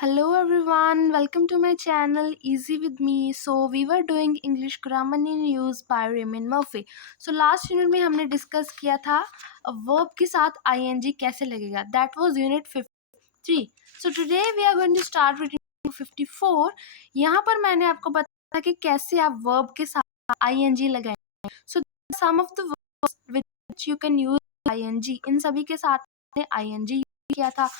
Hello everyone, welcome to my channel Easy with me. So we were doing English grammar in use by Raymond Murphy. So last unit में हमने discuss किया था verb के साथ ing कैसे लगेगा. That was unit 53. So today we are going to start with unit 54. यहाँ पर मैंने आपको बताया था कि कैसे आप verb के साथ ing लगाएंगे. So some of the verbs with which you can use ing, इन सभी के साथ ing यूज किया था.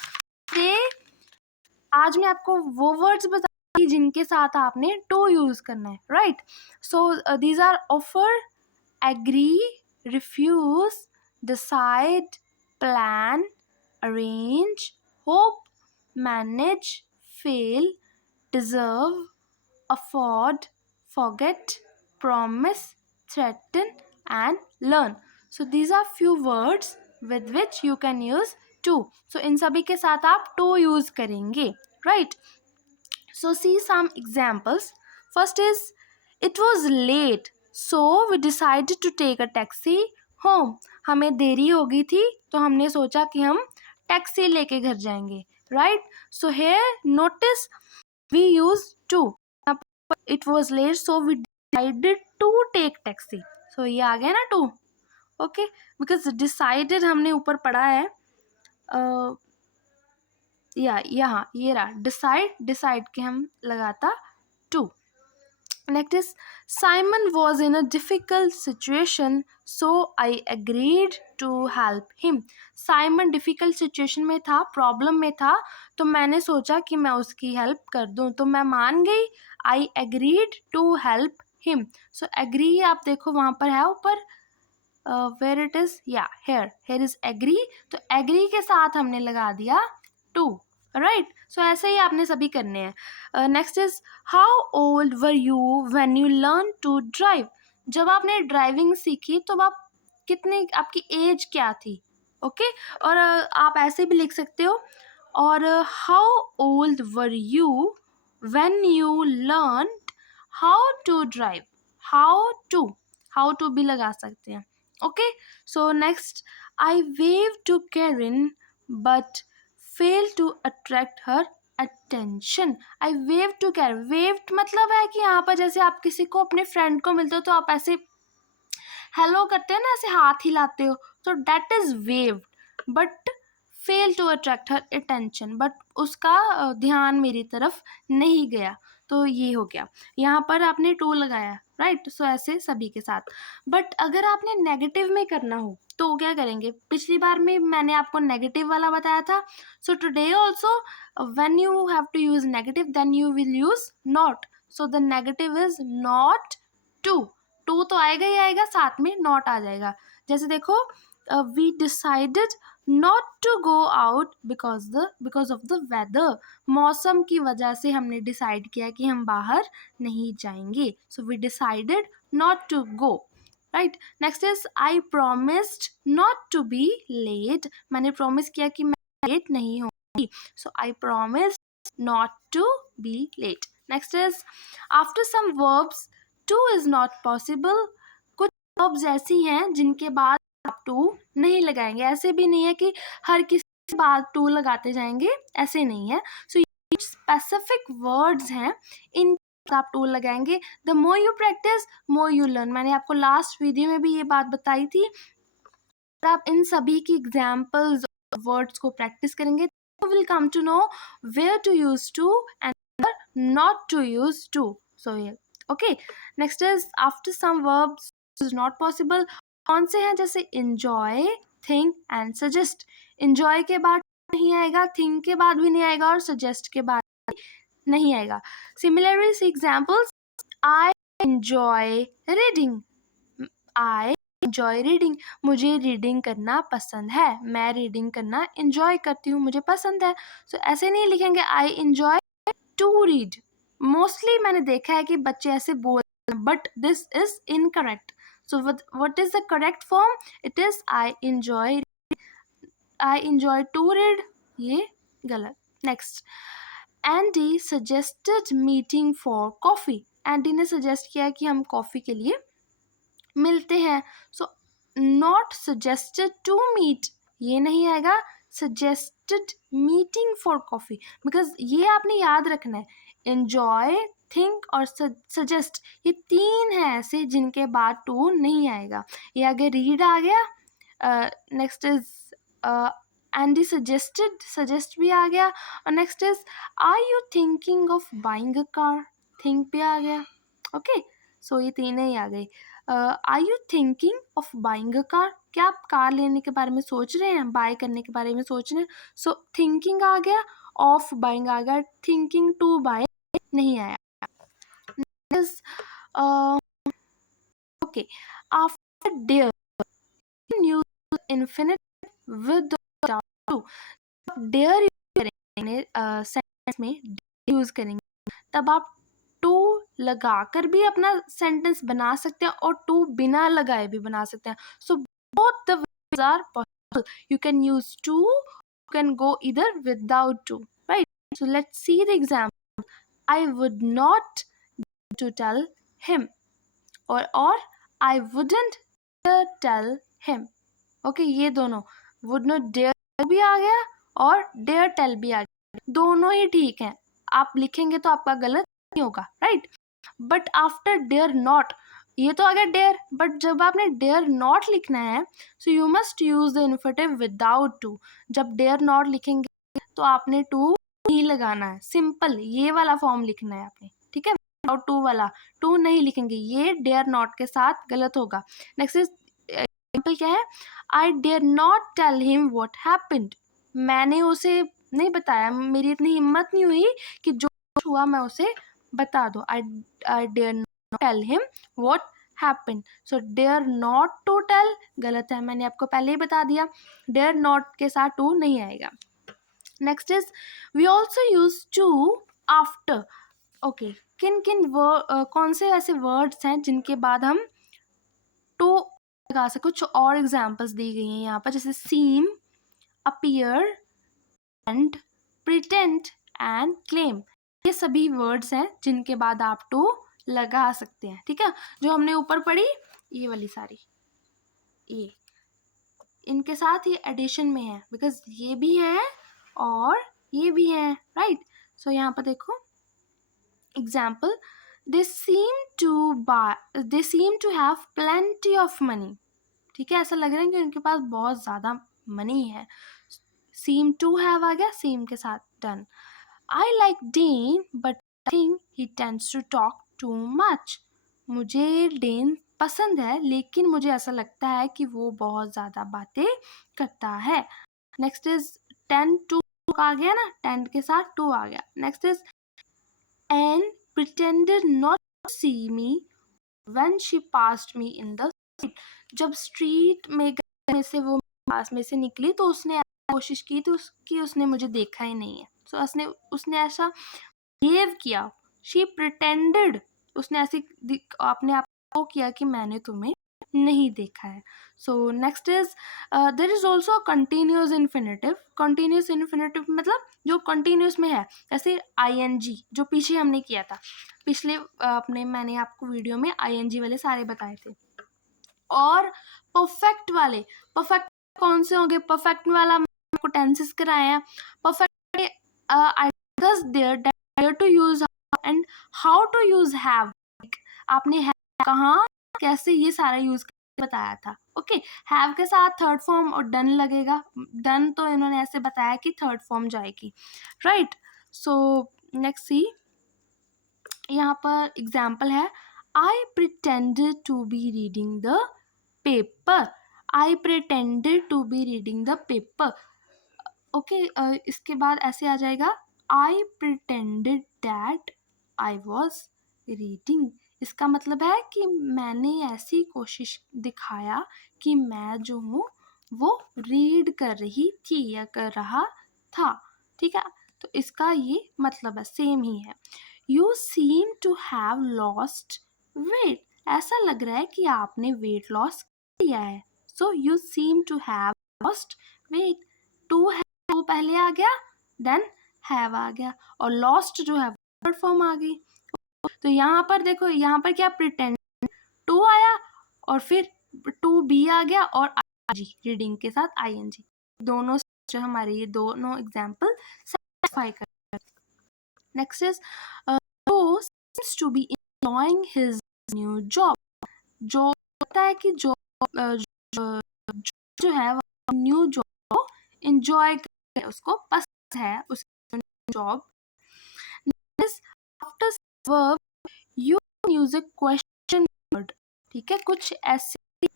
आज मैं आपको वो वर्ड्स बताऊंगी जिनके साथ आपने टू यूज करना है, right. So these are offer, agree, refuse, decide, plan, arrange, hope, manage, fail, deserve, afford, forget, promise, threaten and learn. So these are few words with which you can use to. So इन सभी के साथ आप to use करेंगे, right? So see some examples. First is, it was late so we decided to take a taxi home. हमें देरी हो गई थी तो हमने सोचा कि हम टैक्सी लेके घर जाएंगे, right? So here notice we use to. It was late so we decided to take taxi. So ये आ गया ना to, okay? Because decided हमने ऊपर पढ़ा है, यहाँ ये रहा decide के हम लगाता to. Next is, Simon was in a difficult situation so I agreed to help him. Simon difficult situation में था, प्रॉब्लम में था, तो मैंने सोचा कि मैं उसकी हेल्प कर दूं, तो मैं मान गई. I agreed to help him. So agree आप देखो वहाँ पर है ऊपर, where it is, here is agree. तो agree के साथ हमने लगा दिया to, राइट. सो ऐसे ही आपने सभी करने हैं. Next is, how old were you when you learn to drive. जब आपने ड्राइविंग सीखी तो आप कितने, आपकी एज क्या थी, ओके? और आप ऐसे भी लिख सकते हो, और how old were you when you learn how to drive. How to भी लगा सकते हैं, okay? So next, I wave to Karin but fail to attract her attention. I waved to Karen. Waved मतलब है कि यहाँ पर जैसे आप किसी को, अपने फ्रेंड को मिलते हो तो आप ऐसे हेलो करते हो ना, ऐसे हाथ हिलाते हो, तो that is waved. But fail to attract her attention, but उसका ध्यान मेरी तरफ नहीं गया, तो ये हो गया. यहाँ पर आपने टू लगाया, राइट. सो ऐसे सभी के साथ. बट अगर आपने नेगेटिव में करना हो तो क्या करेंगे? पिछली बार में मैंने आपको नेगेटिव वाला बताया था. So today also when you have to use negative then you will use not. So the negative is not to. To तो आएगा ही आएगा, साथ में नॉट आ जाएगा. जैसे देखो, we decided not to go out because of the weather. मौसम की वजह से हमने डिसाइड किया कि हम बाहर नहीं जाएंगे. So we decided not to go, right. Next is, I promised not to be late. मैंने प्रॉमिस किया कि मैं लेट नहीं होंगी. So I promised not to be late. Next is, after some verbs to is not possible. कुछ verbs ऐसी हैं जिनके बाद आप टू नहीं लगाएंगे. ऐसे भी नहीं है कि हर किसी बाद टू लगाते जाएंगे, ऐसे नहीं है. सो स्पेसिफिक वर्ड्स हैं, इन आप टू लगाएंगे. The more you practice more you learn. मैंने आपको लास्ट वीडियो में भी ये बात बताई थी. आप इन सभी की एग्जाम्पल्स वर्ड्स को प्रैक्टिस करेंगे तो will come to know where to use to and not to use to. So ये okay. Next is, after some verbs is not possible. कौन से हैं? जैसे enjoy, think and suggest. enjoy के बाद नहीं आएगा, think के बाद भी नहीं आएगा, और suggest के बाद नहीं आएगा. Similarly, see examples. I enjoy reading. I enjoy reading. मुझे रीडिंग करना पसंद है. मैं रीडिंग करना enjoy करती हूँ, मुझे पसंद है. So ऐसे नहीं लिखेंगे I enjoy to read. Mostly मैंने देखा है कि बच्चे ऐसे बोलते हैं, but this is incorrect. So what is the correct form? It is I enjoy to read. ये गलत. Next, Andy suggested meeting for coffee. Andy ने suggest किया कि हम कॉफ़ी के लिए मिलते हैं. So not suggested to meet, ये नहीं आएगा. Suggested suggested meeting for coffee, because ये आपने याद रखना है, enjoy, think और suggest, ये तीन हैं ऐसे जिनके बाद to नहीं आएगा. ये आगे read आ गया, next is Andy suggested, suggest भी आ गया, और next is are you thinking of buying a car, think भी आ गया. Okay, so ये तीन ही आ गई. Are you thinking of buying a car, क्या आप कार लेने के बारे में सोच रहे हैं, बाय करने के बारे में सोच रहे हैं. सो थिंकिंग आ गया, ऑफ बाइंग आ गया, थिंकिंग टू बाय नहीं आया. Okay, after dare use infinitive with to. Dare sentence में यूज करेंगे तब आप टू लगाकर भी अपना सेंटेंस बना सकते हैं और टू बिना लगाए भी बना सकते हैं. सो both the ways are possible. You can use to, you can go either without to, right? So let's see the example. I would not to tell him, or I wouldn't dare tell him. Okay, ये दोनों would not dare भी आ गया और dare tell भी आ गया, दोनों ही ठीक हैं. आप लिखेंगे तो आपका गलत नहीं होगा, right? But after dare not, ये तो आ गया डेयर, बट जब आपने डेयर नॉट लिखना है so you must use the infinitive without to. जब डेयर नॉट लिखेंगे तो आपने टू नहीं लगाना है, सिंपल ये वाला फॉर्म लिखना है आपने, ठीक है. विदाउट टू वाला टू नहीं लिखेंगे, ये डेयर नॉट के साथ गलत होगा. नेक्स्ट इज एग्जांपल क्या है, I dare not tell him what happened. मैंने उसे नहीं बताया, मेरी इतनी हिम्मत नहीं हुई कि जो हुआ मैं उसे बता दो. I dare not tell him what happened. So dare not to tell गलत है, मैंने आपको पहले ही बता दिया, डेयर नॉट के साथ टू नहीं आएगा. Next is we also use to after. Okay, किन किन कौन से ऐसे वर्ड्स हैं जिनके बाद हम टू लगा सकते. कुछ और एग्जाम्पल्स दी गई हैं यहाँ पर, जैसे seem, appear and pretend and claim. ये सभी वर्ड्स हैं जिनके बाद आप टू लगा सकते हैं, ठीक है. जो हमने ऊपर पढ़ी ये वाली सारी, ये इनके साथ ये एडिशन में है, बिकॉज ये भी है और ये भी है, राइट. सो यहाँ पर देखो example, they seem to have plenty of money. ठीक है, ऐसा लग रहा है कि उनके पास बहुत ज़्यादा मनी है. सीम टू हैव आ गया, सीम के साथ done. I like Dan but I think he tends to talk too much. मुझे डेन पसंद है लेकिन मुझे ऐसा लगता है कि वो बहुत ज़्यादा बातें करता है. नेक्स्ट इज टेन टू आ गया ना, टेन के साथ टू आ गया. Next is Ann pretended not to see me when she passed me in the street. जब स्ट्रीट में से वो पास में से निकली तो उसने कोशिश की तो उसने मुझे देखा ही नहीं है. सो उसने ऐसा बिहेव किया, शी प्रिटेंडेड, उसने ऐसे अपने आप को किया कि मैंने तुम्हें नहीं देखा है. So next is there is also continuous infinitive. Continuous infinitive मतलब जो कंटिन्यूस में है, जैसे ING जो पीछे हमने किया था पिछले मैंने आपको वीडियो में ING वाले सारे बताए थे. और परफेक्ट वाले, परफेक्ट कौन से होंगे, परफेक्ट वाला आपको टेंसेस कराया है. Perfect I discuss dare to use and how to use have. आपने हैव कहाँ कैसे ये सारा यूज बताया था. ओके, हैव के साथ थर्ड फॉर्म और डन लगेगा. डन तो इन्होंने ऐसे बताया कि थर्ड फॉर्म जाएगी, राइट. सो नेक्स्ट सी, यहाँ पर एग्जाम्पल है, I pretended to be reading the paper. I pretended to be reading the paper. Okay, इसके बाद ऐसे आ जाएगा, I pretended that I was reading. इसका मतलब है कि मैंने ऐसी कोशिश दिखाया कि मैं जो हूँ वो रीड कर रही थी या कर रहा था. ठीक है, तो इसका ये मतलब है, सेम ही है. You seem to have lost weight. ऐसा लग रहा है कि आपने वेट लॉस किया है. So you seem to have lost weight. To है वो पहले आ गया, देन हैव आ गया, और लॉस्ट जो है थर्ड फॉर्म आ गई. तो यहाँ पर देखो, यहाँ पर क्या प्रिटेंड टू आया और फिर टू बी आ गया और ING रीडिंग के साथ ING दोनों जो हमारे ये दोनों एग्जाम्पल सेटिस्फाई कर। नेक्स्ट इज जो seems to be enjoying his new job। जो होता है कि जो है वो न्यू जॉब को enjoy कर, उसको पसंद है उसकी job. After verb you use a question word. ठीक है, कुछ ऐसे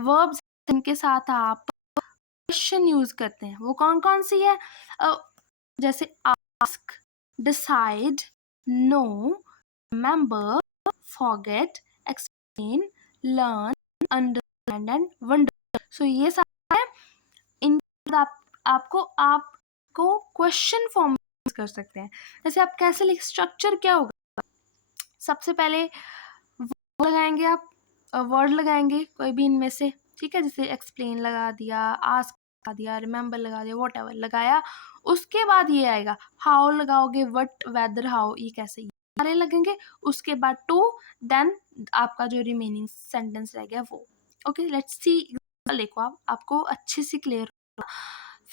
वर्ब्स जिनके साथ आप क्वेश्चन यूज करते हैं, वो कौन कौन सी है? जैसे ask, decide, know, remember, forget, explain, learn, understand and wonder. So ये सारे इन आपको क्वेश्चन फॉर्म यूज कर सकते हैं। जैसे आप कैसे लिख, स्ट्रक्चर क्या होगा? सबसे पहले लगाएंगे आप, वर्ड लगाएंगे कोई भी इनमें से। ठीक है, जैसे एक्सप्लेन लगा दिया, आस्क लगा दिया, रिमेंबर लगा दिया, वॉट एवर लगाया। उसके बाद ये आएगा, हाउ लगाओगे, वट, वेदर, हाउ, ये कैसे, ये सारे लगेंगे। उसके बाद टू, देन आपका जो रिमेनिंग सेंटेंस रह गया वो। Okay, let's see. देखो आपको अच्छे से क्लियर होगा।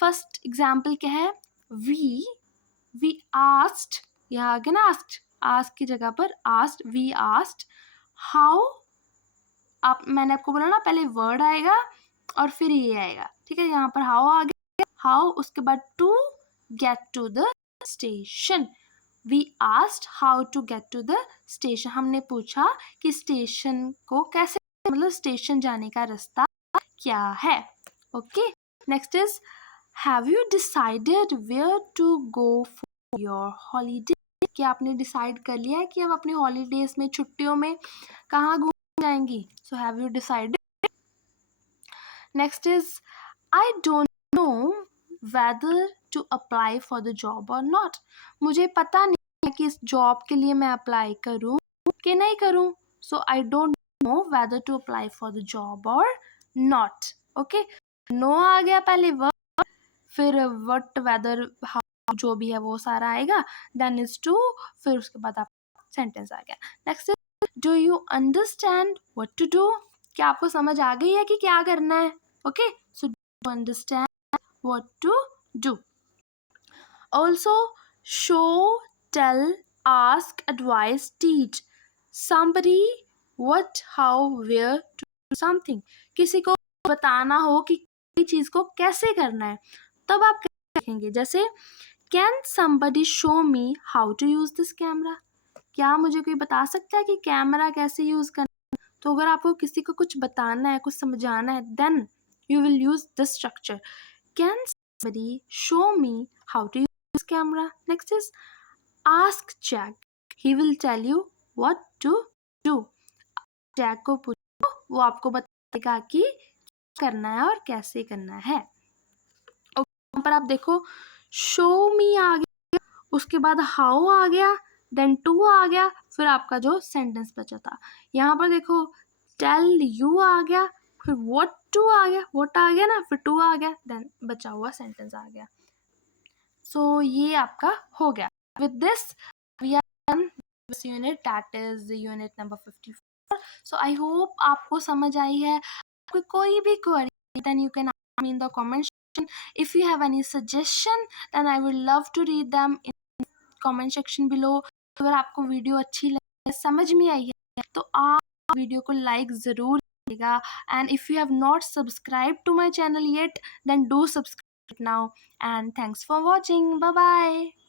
फर्स्ट एग्जाम्पल क्या है? वी आस्क्ड, यहाँ आगे ना आस्क की जगह पर आस्क्ड, वी आस्क्ड हाउ। मैंने आपको बोला ना, पहले वर्ड आएगा और फिर ये आएगा। ठीक है, यहाँ पर हाउ आ गया, हाउ, उसके बाद to get to the station. We asked how to get to the station. हमने पूछा कि स्टेशन को कैसे, मतलब स्टेशन जाने का रास्ता क्या है। Okay, next is have you decided where to go for your holiday. क्या आपने डिसाइड कर लिया है कि अब अपने हॉलीडेज में, छुट्टियों में कहाँ घूमने जाएंगी? So have you decided. Next is I don't know whether to apply for the job और नॉट। मुझे पता नहीं है कि इस जॉब के लिए मैं अप्लाई करूँ कि नहीं करूँ। So I don't know whether to apply for the job और नॉट। ओके, नो आ गया पहले वर्ब, फिर वट, वेदर, हाउ, जो भी है वो सारा आएगा, देन इज टू, फिर उसके बाद आप सेंटेंस आ गया। Next is do you understand what to do. क्या आपको समझ आ गई है कि क्या करना है? Okay, so do understand what to do. Also show, tell, ask, advice, teach somebody what, how, where to do something। किसी को बताना हो कि किसी चीज को कैसे करना है, तब आप क्या लिखेंगे? जैसे can somebody show me how to use this camera। क्या मुझे कोई बता सकता है कि कैमरा कैसे यूज करना है? तो अगर आपको किसी को कुछ बताना है, कुछ समझाना है, then you will use this structure, can somebody show me how to use this camera। Next is ask Jack, he will tell you what to do। Jack को पूछो, वो आपको बताएगा कि क्या करना है और कैसे करना है। यहाँ पर आप देखो, शो मी आ गया, उसके बाद हाउ आ गया, देन टू आ गया, फिर आपका जो सेंटेंस बचा था। यहाँ पर देखो, टेल यू आ गया, फिर व्हाट टू आ गया, व्हाट आ गया ना, फिर टू आ गया, देन बचा हुआ सेंटेंस आ गया। सो ये आपका हो गया। With this we are done this unit, that is unit number 54। So I hope आपको समझ आई है। कोई भी query, then you can ask me in the comment section. If you have any suggestion, then I would love to read them in comment section below. अगर आपको video अच्छी लगे, समझ में आई है, तो आप वीडियो को लाइक ज़रूर करिएगा। And if you have not subscribe to my channel yet, then do subscribe now, and thanks for watching. Bye bye.